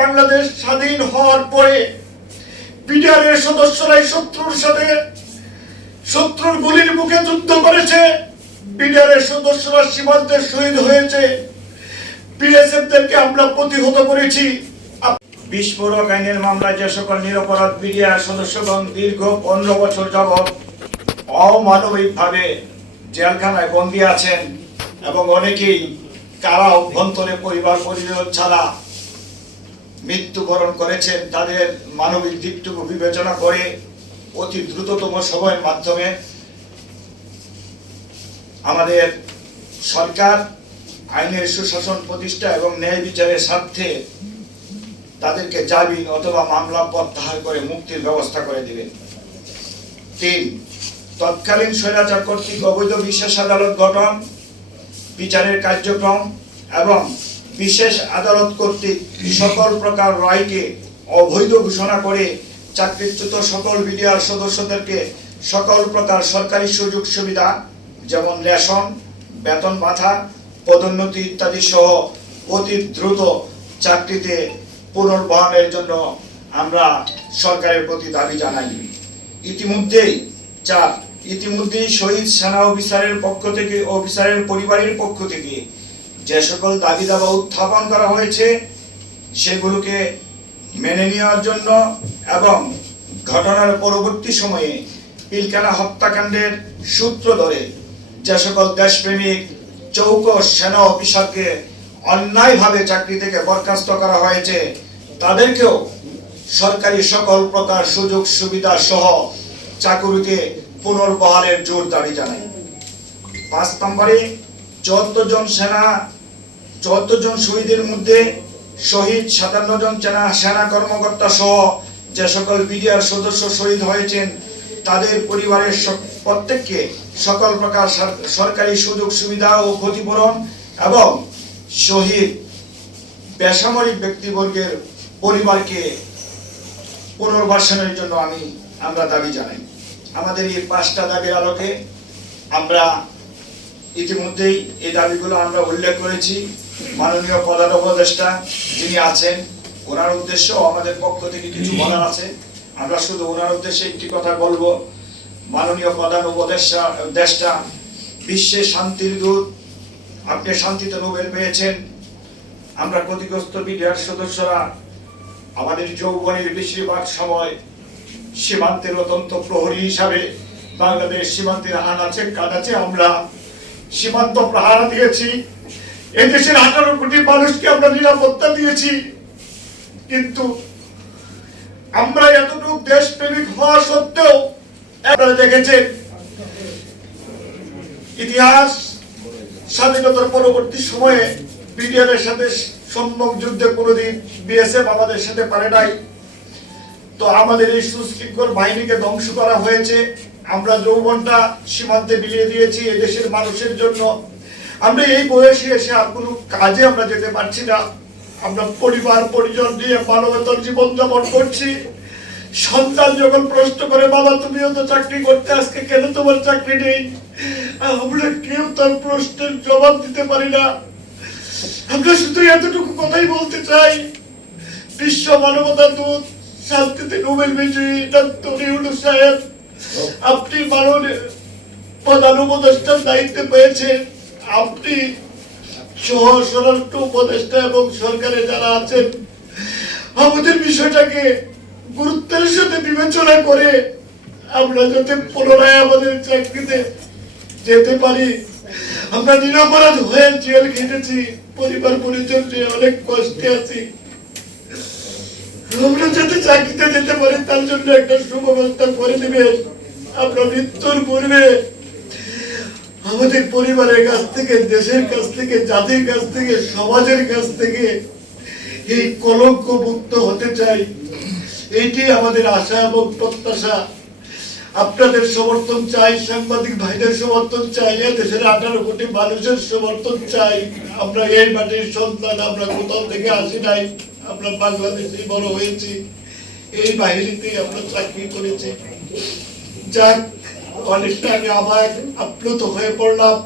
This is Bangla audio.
বাংলাদেশ স্বাধীন হওয়ার পরে বিডিআরের সদস্যরাই শত্রুর সাথে শত্রুর গুলির মুখে যুদ্ধ করেছে, বিডিআরের সদস্যরা সীমান্তে শহীদ হয়েছে। বিএসএফদেরকে আমরা প্রতিহত করেছি। বিস্ফোরক আইনের মামলায় যে সকল নিরপরাধ বিডিআর সদস্যগণ দীর্ঘ পনেরো বছর যাবৎ অমানবিকভাবে জেলখানায় বন্দী আছেন এবং অনেকেই কারা অভ্যন্তরে পরিবার পরিজন ছাড়া মৃত্যুবরণ করেছেন তাদের মানবিক দিকটুকু বিবেচনা করে অতি দ্রুততম সময়ের মাধ্যমে আমাদের সরকার, আইনের সুশাসন প্রতিষ্ঠা এবং ন্যায় বিচারের স্বার্থে তাদেরকে জামিন অথবা মামলা প্রত্যাহার করে মুক্তির ব্যবস্থা করে দিবেন। তিন, তৎকালীন স্বৈরাচার কর্তৃক অবৈধ বিশেষ আদালত গঠন, বিচারের কার্যক্রম এবং বিশেষ আদালত কর্তৃক সকল প্রকার রায়কে অবৈধ ঘোষণা করে চাকরিচ্যুত সকল বিডিআর সদস্যদেরকে সকল প্রকার সরকারি সুযোগ সুবিধা, যেমন রেশন, বেতন ভাতা, পদোন্নতি ইত্যাদি সহ অতি দ্রুত চাকরিতে পুনর্বহনের জন্য আমরা সরকারের প্রতি দাবি জানাই। ইতিমধ্যেই চার, ইতিমধ্যেই শহীদ সেনা অফিসারের পক্ষ থেকে, অফিসারের পরিবারের পক্ষ থেকে যে সকল দাবি দাবা উত্থাপন করা হয়েছে, সেগুলোকে মেনে নেওয়ার জন্য এবং ঘটনার পরবর্তী সময়ে পিলকানা হত্যাকাণ্ডের সূত্র ধরে যে সকল দেশপ্রেমিক, চৌক সেনা অফিসারকে অন্যায়ভাবে চাকরি থেকে বরখাস্ত করা হয়েছে, তাদেরকেও সরকারি সকল প্রকার সুযোগ সুবিধা সহ চাকুরিতে পুনর্বহালের জোর দাবি জানাই পাঁচ নম্বরে চুয়াত্তর জন সেনা চুয়াত্তর জন শহীদের মধ্যে শহীদ সাতান্ন জন সেনা কর্মকর্তা সহ যে সকল বিডিআর সদস্য শহীদ হয়েছেন, তাদের পরিবারের প্রত্যেককে সকল প্রকার সরকারি সুযোগ সুবিধা ও ক্ষতিপূরণ এবং শহীদ বেসামরিক ব্যক্তিবর্গের পরিবারকে পুনর্বাসনের জন্য আমি, আমরা দাবি জানাই। আমাদের এই পাঁচটা দাবির আলোকে আমরা ইতিমধ্যেই এই দাবিগুলো আমরা উল্লেখ করেছি। মাননীয় প্রধান উপদেষ্টা যিনি আছেন, ওনার উদ্দেশ্য আমাদের পক্ষ থেকে কিছু বলার আছে। আমরা শুধু ওনার উদ্দেশ্যে একটি কথা বলব। মাননীয় প্রধান উপদেষ্টা, দেশটা বিশ্বে শান্তির দূত। আপনি শান্তিতে নোবেল পেয়েছেন। আমরা ক্ষতিগ্রস্ত বিডিআর সদস্যরা আমাদের যৌবনের বেশিরভাগ সময় সীমান্তের অত্যন্ত প্রহরী হিসাবে বাংলাদেশ সীমান্তের আনাচে কানাচে আমরা সীমান্ত প্রহারা দিয়েছি। এদেশের আঠারো কোটি মানুষকে আমরা নিরাপত্তা দিয়েছি। কিন্তু আমরা এতটুকু দেশপ্রেমিক হওয়া সত্ত্বেও আপনারা দেখেছেন, ইতিহাস স্বাধীনতার পরবর্তী সময়ে বিডিআরের সাথে সম্মুখ যুদ্ধে কোনোদিন বিএসএফ আমাদের সাথে পারে নাই। তো আমাদের এই সুশৃঙ্খল বাহিনীকে ধ্বংস করা হয়েছে। আমরা যৌবনটা সীমান্তে বিলিয়ে দিয়েছি এই দেশের মানুষের জন্য। আমরা এই বয়সে এসে আর কোনো কাজে আমরা যেতে পারছি না। আমরা পরিবার, পরিজন নিয়ে মানবতার জীবন যাপন করছি। সন্তান যখন প্রশ্ন করে, বাবা, তুমিও তো চাকরি করতে, আজকে কেন তোমার চাকরি নেই? আমরা কেউ তার প্রশ্নের জবাব দিতে পারি না। আমরা শুধু এতটুকু কথাই বলতে চাই, বিশ্ব মানবতা দূত, শান্তিতে নোবেল বিজয়ী ইউনুস সাহেব, আপনি মাননীয় প্রধান উপদেষ্টার দায়িত্ব পেয়েছেন। আপনি উপদেষ্টা এবং সরকারে যারা আছেন, আমাদের বিষয়টাকে গুরুত্বের সাথে বিবেচনা করে আমরা যাতে পুনরায় আমাদের চাকরিতে যেতে পারি। আমরা নিরপরাধ হয়ে জেল খেটেছি, পরিবার পরিজন নিয়ে অনেক কষ্টে আছি। আমরা যাতে চাকরিতে যেতে পারি, তার জন্য একটা সুব্যবস্থা করে দিবেন আমরা মৃত্যুর পূর্বে আমাদের পরিবারের কাছ থেকে, দেশের কাছ থেকে, জাতির কাছ থেকে, সমাজের কাছ থেকে এই কলঙ্ক মুক্ত হতে চাই। এইটি আমাদের আশা এবং প্রত্যাশা। আপনাদের সমর্থন চাই, সাংবাদিক ভাইদের সমর্থন চাই দেশের আঠারো কোটি মানুষের সমর্থন চাই। আমরা এই মাটির সন্তান, আমরা কোথাও থেকে আসি নাই, আমরা বাংলাদেশে বড় হয়েছি। এই বাহিনীতেই আমরা চাকরি করেছি। যাক অনেকটা আমি আবার আপ্লুত হয়ে পড়লাম।